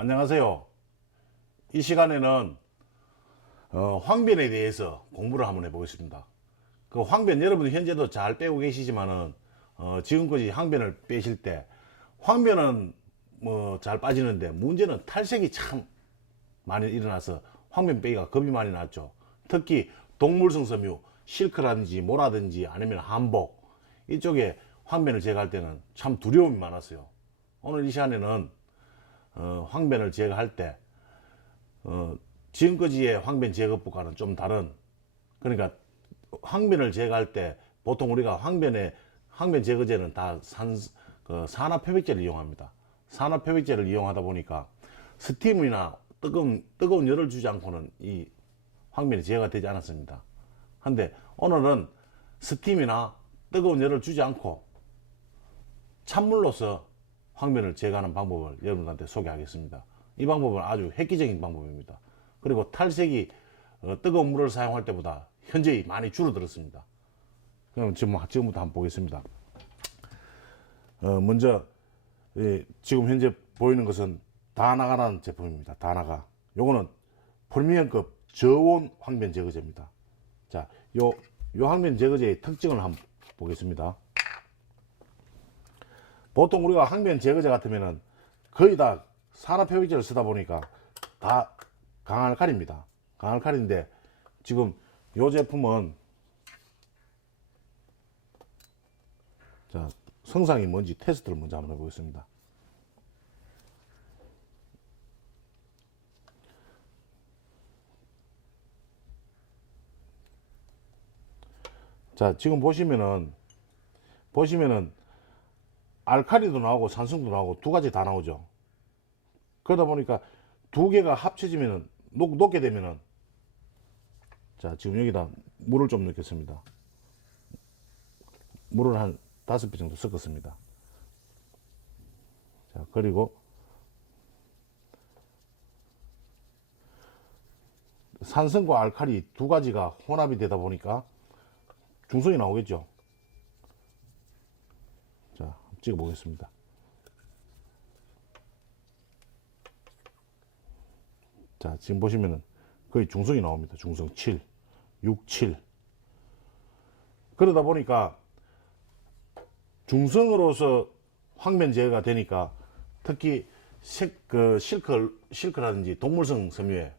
안녕하세요. 이 시간에는 황변에 대해서 공부를 한번 해보겠습니다. 그 황변 여러분 현재도 잘 빼고 계시지만은 지금까지 황변을 빼실 때 황변은 뭐 잘 빠지는데 문제는 탈색이 참 많이 일어나서 황변 빼기가 겁이 많이 났죠. 특히 동물성 섬유, 실크라든지 모라든지 아니면 한복 이쪽에 황변을 제거할 때는 참 두려움이 많았어요. 오늘 이 시간에는 황변을 제거할 때 지금까지의 황변 제거법과는 좀 다른, 그러니까 황변을 제거할 때 보통 우리가 황변 제거제는 다 산화표백제를 이용합니다. 산화표백제를 이용하다 보니까 스팀이나 뜨거운 열을 주지 않고는 이 황변이 제거가 되지 않았습니다. 근데 오늘은 스팀이나 뜨거운 열을 주지 않고 찬물로서 황변을 제거하는 방법을 여러분들한테 소개하겠습니다. 이 방법은 아주 획기적인 방법입니다. 그리고 탈색이 뜨거운 물을 사용할 때보다 현저히 많이 줄어들었습니다. 그럼 지금부터 한번 보겠습니다. 먼저 지금 현재 보이는 것은 다나가라는 제품입니다. 다나가. 요거는 프리미엄급 저온 황변 제거제입니다. 자, 요 황변 제거제의 특징을 한번 보겠습니다. 보통 우리가 황변 제거제 같으면은 거의 다 산화표백제를 쓰다 보니까 다 강알칼입니다. 강알칼인데 지금 이 제품은 자, 성상이 뭔지 테스트를 먼저 한번 해보겠습니다. 자, 지금 보시면은 알칼리도 나오고 산성도 나오고 두 가지 다 나오죠. 그러다 보니까 두 개가 합쳐지면은 녹게 되면은, 자, 지금 여기다 물을 좀 넣겠습니다. 물을 한 5배 정도 섞었습니다. 자, 그리고 산성과 알칼리 두 가지가 혼합이 되다 보니까 중성이 나오겠죠. 자, 찍어 보겠습니다. 자, 지금 보시면은 거의 중성이 나옵니다. 중성 7, 6, 7. 그러다 보니까 중성으로서 황변 제거가 되니까 특히 실크라든지 동물성 섬유에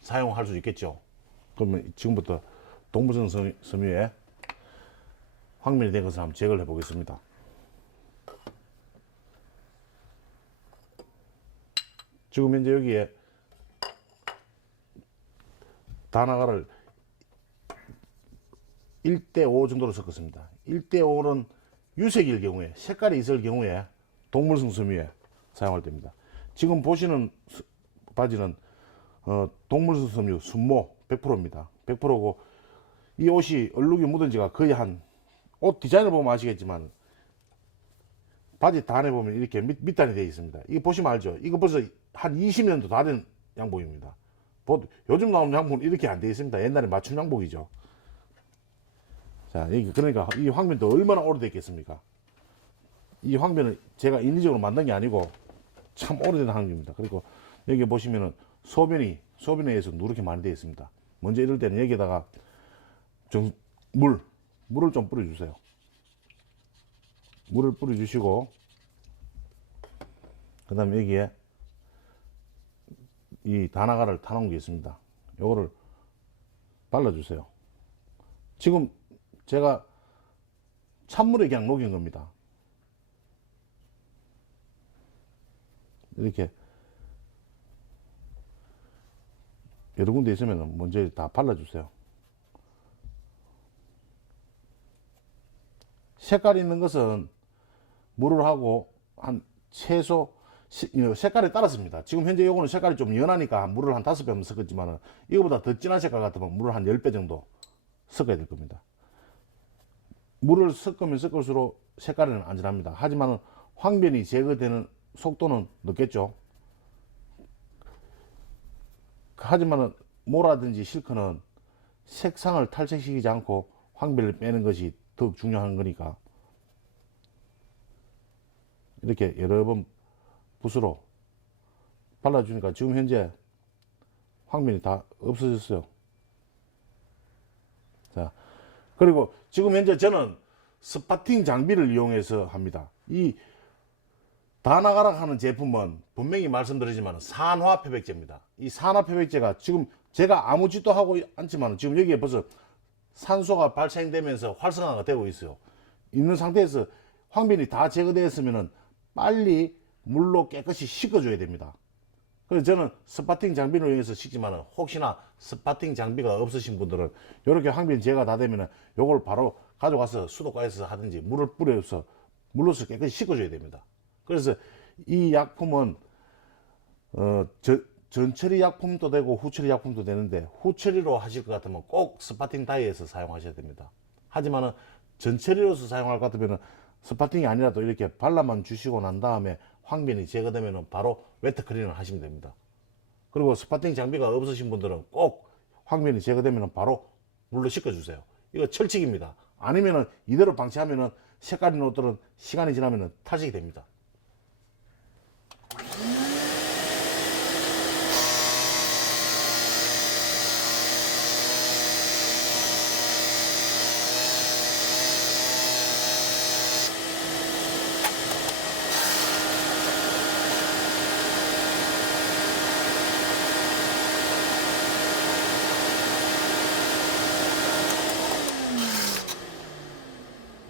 사용할 수 있겠죠. 그러면 지금부터 동물성 섬유에 황변이 된 것을 한번 제거를 해 보겠습니다. 지금 현재 여기에 다나가를 1대5 정도로 섞었습니다. 1대5는 유색일 경우에, 색깔이 있을 경우에 동물성 섬유에 사용할 때입니다. 지금 보시는 바지는 동물성 섬유 순모 100%입니다. 100%고 이 옷이 얼룩이 묻은 지가 거의 옷 디자인을 보면 아시겠지만 바지 단에 보면 이렇게 밑단이 되어 있습니다. 이거 보시면 알죠? 이거 벌써 한 20년도 다 된 양복입니다. 요즘 나오는 양복은 이렇게 안 되어 있습니다. 옛날에 맞춤 양복이죠. 자, 그러니까 이 황변도 얼마나 오래됐겠습니까? 이 황변은 제가 인위적으로 만든 게 아니고 참 오래된 황변입니다. 그리고 여기 보시면은 소변에 의해서 누렇게 많이 되어 있습니다. 먼저 이럴 때는 여기다가 물을 좀 뿌려주세요. 물을 뿌려주시고, 그 다음에 여기에 이 다나가를 타놓은 게 있습니다. 요거를 발라주세요. 지금 제가 찬물에 그냥 녹인 겁니다. 이렇게 여러 군데 있으면 먼저 다 발라주세요. 색깔 있는 것은 물을 하고 한 최소 색깔에 따랐습니다. 지금 현재 요거는 색깔이 좀 연하니까 물을 한 5배 섞었지만 이거보다 더 진한 색깔 같으면 물을 한 10배 정도 섞어야 될 겁니다. 물을 섞으면 섞을수록 색깔은 안전합니다. 하지만 황변이 제거되는 속도는 늦겠죠. 하지만 모라든지 실크는 색상을 탈색시키지 않고 황변을 빼는 것이 더욱 중요한 거니까 이렇게 여러 번 붓으로 발라주니까 지금 현재 황변이 다 없어졌어요. 자, 그리고 지금 현재 저는 스파팅 장비를 이용해서 합니다. 이 다나가라 하는 제품은 분명히 말씀드리지만 산화 표백제입니다. 이 산화 표백제가 지금 제가 아무 짓도 하고 않지만 지금 여기에 벌써 산소가 발생되면서 활성화가 되고 있어요. 있는 상태에서 황변이 다 제거되었으면 빨리 물로 깨끗이 씻어줘야 됩니다. 그래서 저는 스파팅 장비를 이용해서 씻지만 혹시나 스파팅 장비가 없으신 분들은 이렇게 황변 제거가 다 되면 요걸 바로 가져가서 수도가에서 하든지 물을 뿌려서 물로서 깨끗이 씻어줘야 됩니다. 그래서 이 약품은 전처리 약품도 되고 후처리 약품도 되는데 후처리로 하실 것 같으면 꼭 스파팅 다이에서 사용하셔야 됩니다. 하지만은 전처리로서 사용할 것 같으면 스파팅이 아니라도 이렇게 발라만 주시고 난 다음에 황변이 제거되면 바로 웨트 클린을 하시면 됩니다. 그리고 스파팅 장비가 없으신 분들은 꼭 황변이 제거되면 바로 물로 씻어주세요. 이거 철칙입니다. 아니면은 이대로 방치하면은 색깔이 옷들은 시간이 지나면은 탈색이 됩니다.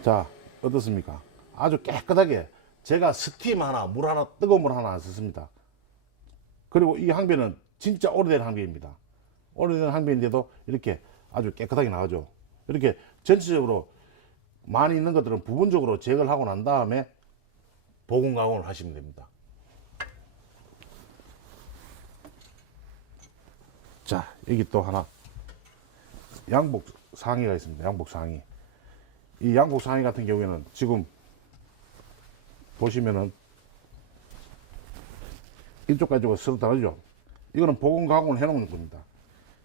자, 어떻습니까? 아주 깨끗하게 제가 스팀 하나, 물 하나, 뜨거운 물 하나 안 썼습니다. 그리고 이 항변은 진짜 오래된 항변입니다. 오래된 항변인데도 이렇게 아주 깨끗하게 나오죠. 이렇게 전체적으로 많이 있는 것들은 부분적으로 제거를 하고 난 다음에 보건 가공을 하시면 됩니다. 자, 여기 또 하나 양복 상의가 있습니다. 양복 상의. 이 양복 상의 같은 경우에는 지금 보시면은 이쪽과 이쪽은 서로 다르죠. 이거는 보건 가공을 해 놓는 겁니다.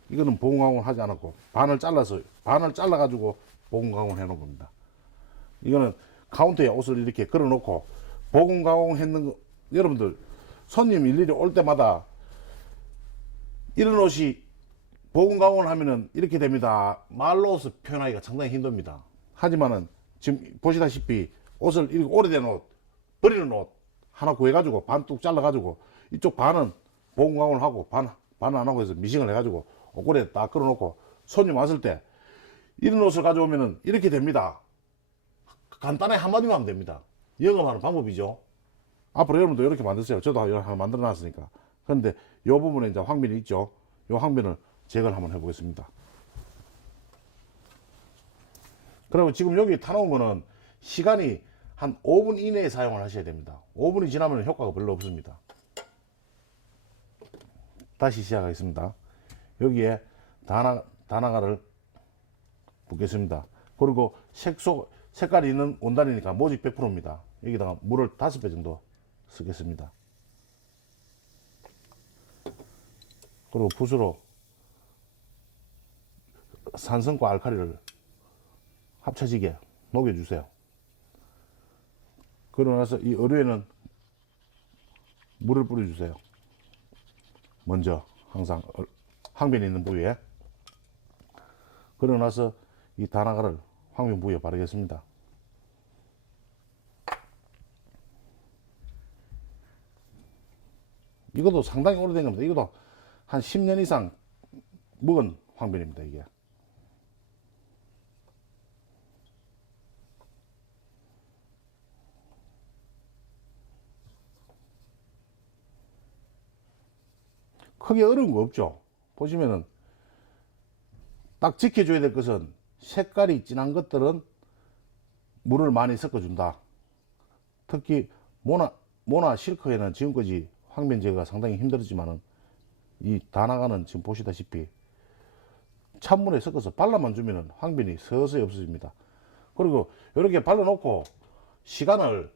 이거는 보건 가공을 하지 않았고 반을 잘라 가지고 보건 가공을 해 놓은 겁니다. 이거는 카운터에 옷을 이렇게 걸어 놓고 보건 가공 했는 거, 여러분들 손님 일일이 올 때마다 이런 옷이 보건 가공을 하면은 이렇게 됩니다. 말로서 표현하기가 상당히 힘듭니다. 하지만은 지금 보시다시피 옷을 이렇게 오래된 옷, 버리는 옷 하나 구해가지고 반 뚝 잘라가지고 이쪽 반은 보건 가공을 하고 반 안 하고 해서 미싱을 해가지고 옷걸이에 딱 걸어놓고 손님 왔을 때 이런 옷을 가져오면은 이렇게 됩니다. 간단하게 한마디만 하면 됩니다. 영업하는 방법이죠. 앞으로 여러분도 이렇게 만드세요. 저도 하나 만들어 놨으니까. 그런데 이 부분에 이제 황변이 있죠. 이 황변을 제거를 한번 해보겠습니다. 그리고 지금 여기 타놓은 거는 시간이 한 5분 이내에 사용을 하셔야 됩니다. 5분이 지나면 효과가 별로 없습니다. 다시 시작하겠습니다. 여기에 다나가를 붓겠습니다. 그리고 색깔이 있는 원단이니까 모직 100%입니다. 여기다가 물을 5배 정도 쓰겠습니다. 그리고 붓으로 산성과 알칼리를 합쳐지게 녹여주세요. 그러고 나서 이 어류에는 물을 뿌려주세요. 먼저 항상 항변이 있는 부위에. 그러고 나서 이 다나가를 황변 부위에 바르겠습니다. 이것도 상당히 오래된 겁니다. 이것도 한 10년 이상 묵은 황변입니다. 이게. 크게 어려운 거 없죠. 보시면은 딱 지켜줘야 될 것은 색깔이 진한 것들은 물을 많이 섞어준다. 특히 모나 실크에는 지금까지 황변 제거가 상당히 힘들었지만은 이 다나가는 지금 보시다시피 찬물에 섞어서 발라만 주면은 황변이 서서히 없어집니다. 그리고 이렇게 발라놓고 시간을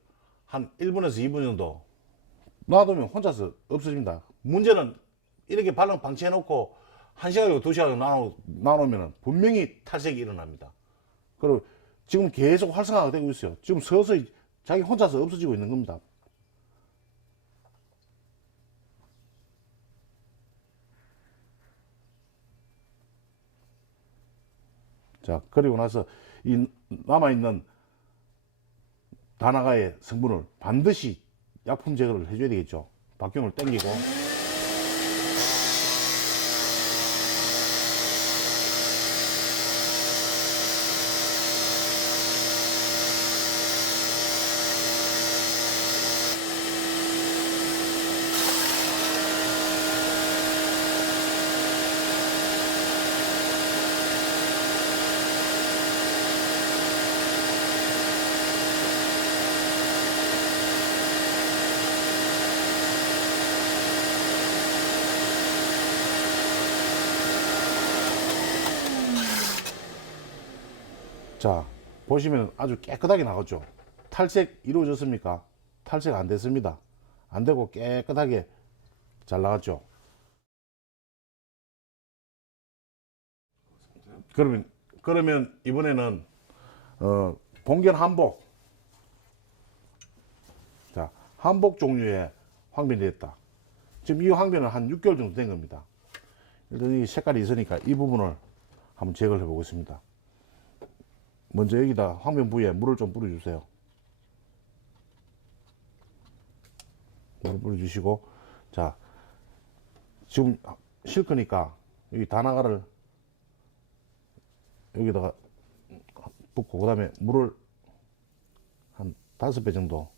한 1분에서 2분 정도 놔두면 혼자서 없어집니다. 문제는 이렇게 발라 방치해 놓고 1시간이고 2시간 나누면 분명히 탈색이 일어납니다. 그리고 지금 계속 활성화가 되고 있어요. 지금 서서히 자기 혼자서 없어지고 있는 겁니다. 자, 그리고 나서 이 남아있는 다나가의 성분을 반드시 약품 제거를 해줘야 되겠죠. 박경을 당기고, 자, 보시면 아주 깨끗하게 나갔죠. 탈색 이루어졌습니까? 탈색 안 됐습니다. 안 되고 깨끗하게 잘 나갔죠. 그러면 이번에는 봉견 한복. 자, 한복 종류의 황변이 됐다. 지금 이 황변은 한 6개월 정도 된 겁니다. 일단 이 색깔이 있으니까 이 부분을 한번 제거를 해 보겠습니다. 먼저 여기다 황변 부위에 물을 좀 뿌려주세요. 물을 뿌려주시고, 자, 지금 실크니까 여기 다나가를 여기다가 붓고, 그 다음에 물을 한 5배 정도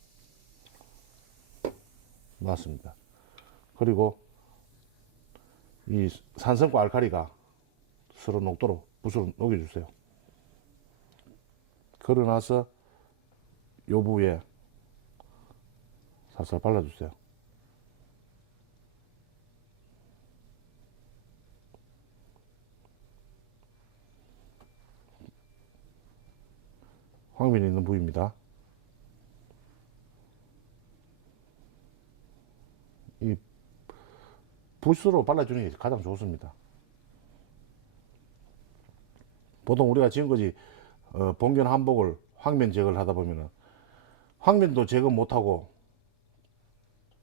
놨습니다. 그리고 이 산성과 알칼리가 서로 녹도록 붓으로 녹여주세요. 걸어놔서 요 부위에 살살 발라주세요. 황변이 있는 부위입니다. 이 붓으로 발라주는 게 가장 좋습니다. 보통 우리가 지금까지 봉견 한복을 황변 제거를 하다 보면은 황변도 제거 못하고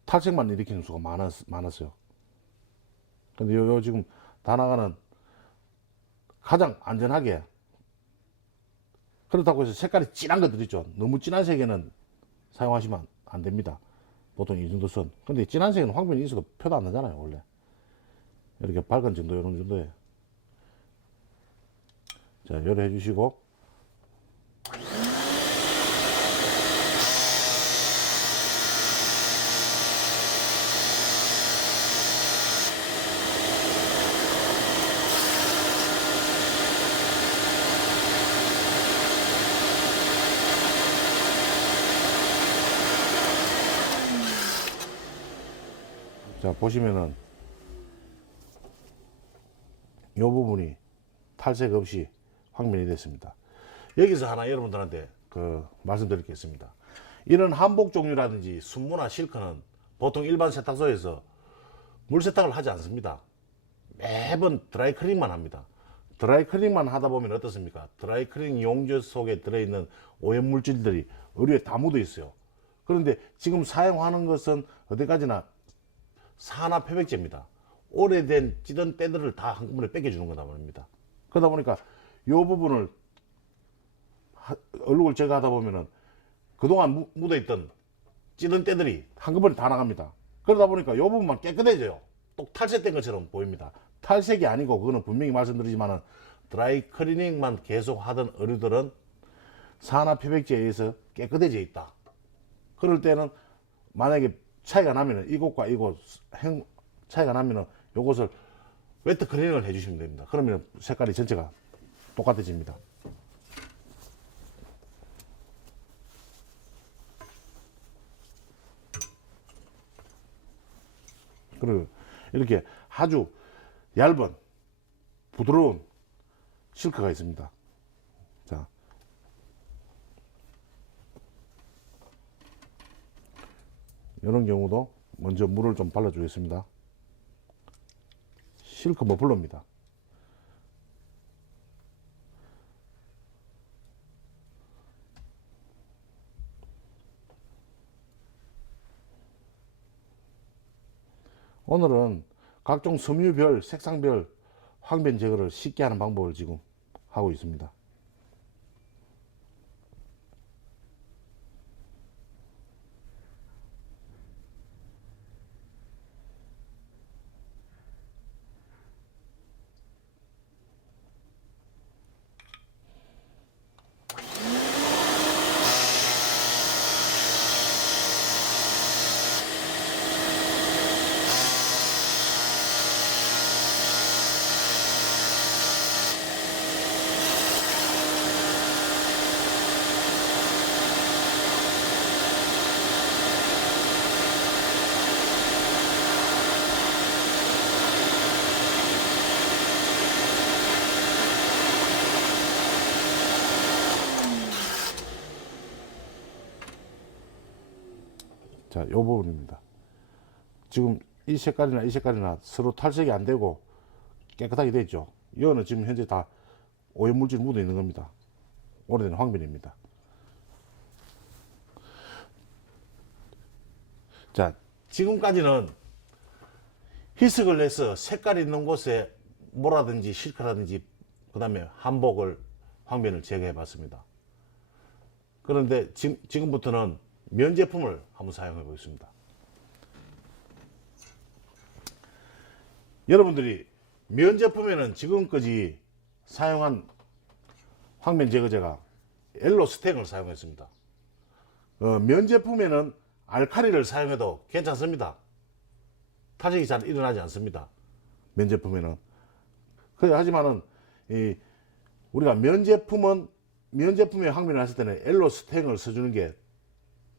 탈색만 일으키는 수가 많았어요. 근데 요 지금 다나가는 가장 안전하게, 그렇다고 해서 색깔이 진한 것들 있죠. 너무 진한 색에는 사용하시면 안 됩니다. 보통 이 정도 선. 근데 진한 색은 황변이 있어도 표도 안 나잖아요, 원래. 이렇게 밝은 정도, 이런 정도에. 자, 요래 해주시고. 자, 보시면은 이 부분이 탈색 없이 황변이 됐습니다. 여기서 하나 여러분들한테 말씀드릴 게 있습니다. 이런 한복 종류라든지 순무나 실크는 보통 일반 세탁소에서 물 세탁을 하지 않습니다. 매번 드라이클닝만 합니다. 드라이클닝만 하다 보면 어떻습니까? 드라이클닝 용조 속에 들어있는 오염물질들이 의류에 다 묻어 있어요. 그런데 지금 사용하는 것은 어디까지나 산화 표백제입니다. 오래된 찌든 때들을 다 한꺼번에 뺏겨주는 거다 말입니다. 그러다 보니까 이 부분을 얼룩을 제거하다 보면은 그동안 묻어있던 찌든 때들이 한꺼번에 다 나갑니다. 그러다 보니까 이 부분만 깨끗해져요. 똑 탈색된 것처럼 보입니다. 탈색이 아니고, 그거는 분명히 말씀드리지만은 드라이 클리닝만 계속 하던 의류들은 산화 표백제에 의해서 깨끗해져 있다. 그럴 때는 만약에 차이가 나면은 이곳과 이곳 차이가 나면은 요것을 웨트 클리닝을 해주시면 됩니다. 그러면 색깔이 전체가 똑같아집니다. 그리고 이렇게 아주 얇은 부드러운 실크가 있습니다. 자, 이런 경우도 먼저 물을 좀 발라주겠습니다. 실크 머플러입니다. 오늘은 각종 섬유별, 색상별 황변 제거를 쉽게 하는 방법을 지금 하고 있습니다. 자, 요 부분입니다. 지금 이 색깔이나 이 색깔이나 서로 탈색이 안 되고 깨끗하게 되어 있죠. 이거는 지금 현재 다 오염물질 묻어 있는 겁니다. 오래된 황변입니다. 자, 지금까지는 희석을 해서 색깔 있는 곳에 모라든지 실크라든지 그 다음에 한복을 황변을 제거해 봤습니다. 그런데 지금부터는 면 제품을 한번 사용해 보겠습니다. 여러분들이 면 제품에는 지금까지 사용한 황변 제거제가 엘로스텐을 사용했습니다. 면 제품에는 알칼리를 사용해도 괜찮습니다. 탈색이 잘 일어나지 않습니다. 면 제품에는. 하지만은 우리가 면 제품에 황변을 했을 때는 엘로스텐을 써주는 게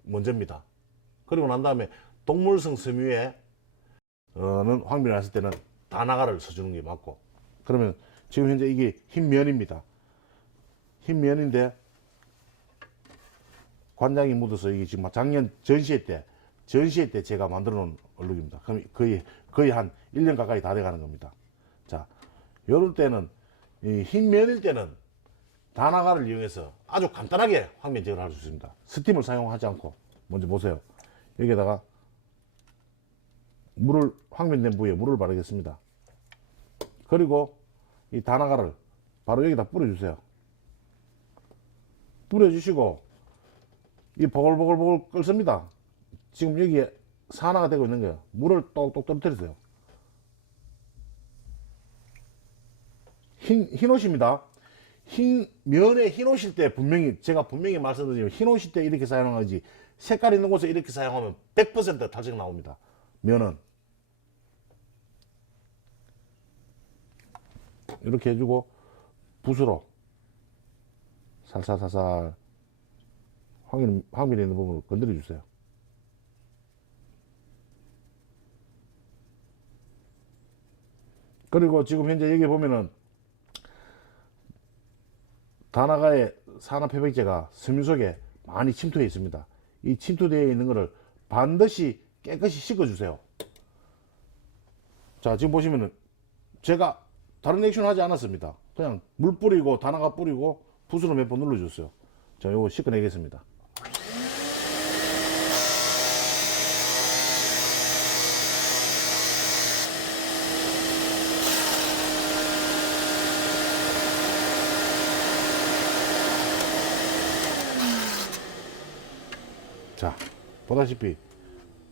먼저입니다. 그리고 난 다음에 동물성 섬유에는 황변을 했을 때는 다나가를 써주는 게 맞고. 그러면 지금 현재 이게 흰면입니다. 흰면인데 관장이 묻어서 이게 지금 작년 전시회 때 제가 만들어 놓은 얼룩입니다. 그럼 거의 한 1년 가까이 다 돼가는 겁니다. 자, 요럴 때는 이 흰면일 때는 다나가를 이용해서 아주 간단하게 황변 제거를 할 수 있습니다. 스팀을 사용하지 않고. 먼저 보세요. 여기에다가 황변된 부위에 물을 바르겠습니다. 그리고 이 다나가를 바로 여기다 뿌려주세요. 뿌려주시고 이 보글보글 끓습니다. 지금 여기에 산화가 되고 있는 거예요. 물을 똑똑 떨어뜨리세요. 흰옷입니다. 면에 흰옷일 때 제가 분명히 말씀드리지만 흰옷일 때 이렇게 사용하지 색깔 있는 곳에 이렇게 사용하면 100% 탈색 나옵니다. 면은 이렇게 해주고 붓으로 살살살살 황변이 있는 부분을 건드려 주세요. 그리고 지금 현재 여기 보면은 다나가의 산화표백제가 섬유 속에 많이 침투해 있습니다. 이 침투되어 있는 것을 반드시 깨끗이 씻어주세요. 자, 지금 보시면은 제가 다른 액션 하지 않았습니다. 그냥 물 뿌리고 다나가 뿌리고 붓으로 몇 번 눌러줬어요. 자, 요거 씻어내겠습니다. 자, 보다시피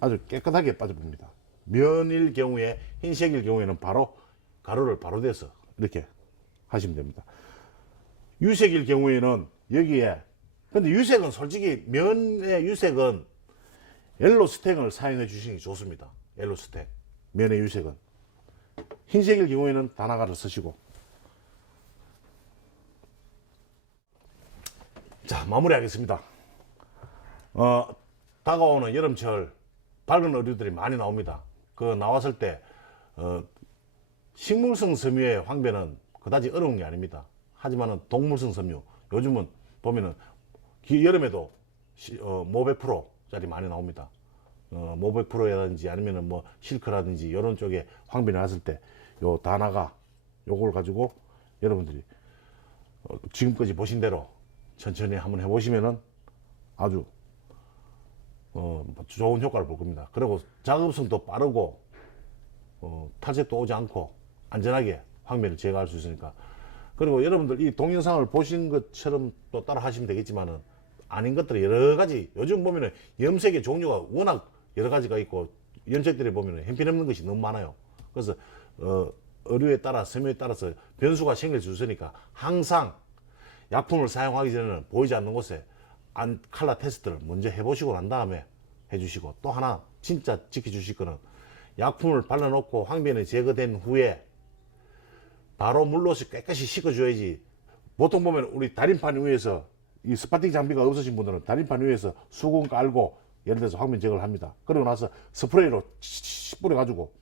아주 깨끗하게 빠져봅니다. 면일 경우에, 흰색일 경우에는 바로 가루를 바로 대서 이렇게 하시면 됩니다. 유색일 경우에는 여기에, 근데 유색은 솔직히 면의 유색은 엘로스텐을 사용해 주시는 게 좋습니다. 엘로스텐, 면의 유색은. 흰색일 경우에는 다나가를 쓰시고. 자, 마무리하겠습니다. 다가오는 여름철 밝은 어류들이 많이 나옵니다. 그 나왔을 때 식물성 섬유의 황변은 그다지 어려운 게 아닙니다. 하지만은 동물성 섬유, 요즘은 보면은 여름에도 모 100%짜리 많이 나옵니다. 모 100%라든지 아니면은 뭐 실크라든지 이런 쪽에 황변이 났을 때 요 다나가 요걸 가지고 여러분들이 지금까지 보신 대로 천천히 한번 해보시면은 아주 좋은 효과를 볼 겁니다. 그리고 작업성도 빠르고 탈색도 오지 않고 안전하게 황변을 제거할 수 있으니까 그리고 여러분들 이 동영상을 보신 것처럼 또 따라 하시면 되겠지만은 아닌 것들이 여러 가지 요즘 보면은 염색의 종류가 워낙 여러 가지가 있고 염색들이 보면은 형편없는 것이 너무 많아요. 그래서 의료에 따라 섬유에 따라서 변수가 생길 수 있으니까 항상 약품을 사용하기 전에는 보이지 않는 곳에 칼라 테스트를 먼저 해보시고 난 다음에 해주시고, 또 하나 진짜 지켜주실 거는 약품을 발라놓고 황변이 제거된 후에 바로 물로서 깨끗이 씻어줘야지. 보통 보면 우리 다림판 위에서 이 스파팅 장비가 없으신 분들은 다림판 위에서 수건 깔고 예를 들어서 황변 제거를 합니다. 그러고 나서 스프레이로 뿌려가지고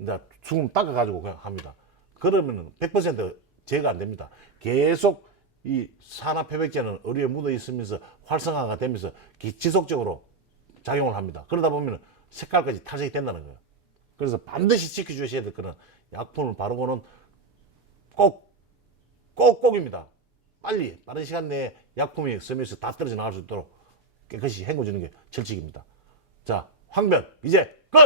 이제 수건 닦아가지고 그냥 합니다. 그러면은 100% 제거가 안 됩니다. 계속 이 산화 표백제는 의류에 묻어 있으면서 활성화가 되면서 지속적으로 작용을 합니다. 그러다 보면 색깔까지 탈색이 된다는 거예요. 그래서 반드시 지켜주셔야 될 거는 약품을 바르고는 꼭입니다. 빨리 빠른 시간 내에 약품이 섬유에서 다 떨어져 나갈 수 있도록 깨끗이 헹궈주는 게 철칙입니다. 자, 황변 이제 끝!